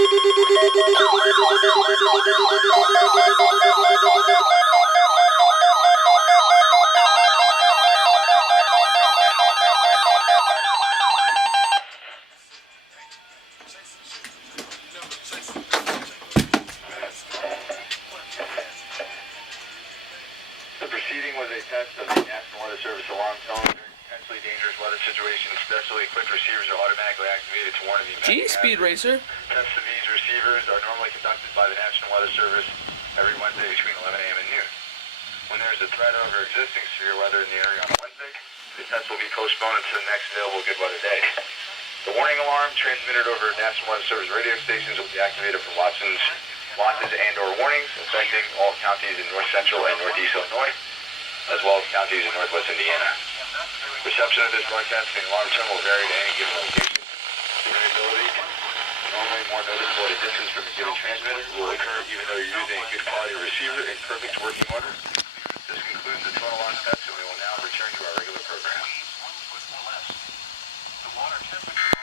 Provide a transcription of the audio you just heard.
The proceeding was a test of the National Weather Service alarm tone during potentially dangerous weather situations. Specially equipped receivers are automatically activated to warn of the impending Speed Racer. Tests of these receivers are normally conducted by the National Weather Service every Wednesday between 11 a.m. and noon. When there is a threat over existing severe weather in the area on Wednesday, the test will be postponed until the next available good weather day. The warning alarm transmitted over National Weather Service radio stations will be activated for watches and/or warnings affecting all counties in north central and northeast Illinois, as well as counties in northwest Indiana. Reception of this broadcasting alarm tone will vary to any given location. The variability, normally more noticeable at a distance from a given transmitter, will occur even though you're using a good quality receiver in perfect working order. This concludes the tone alarm test, and we will now return to our regular program. The water temperature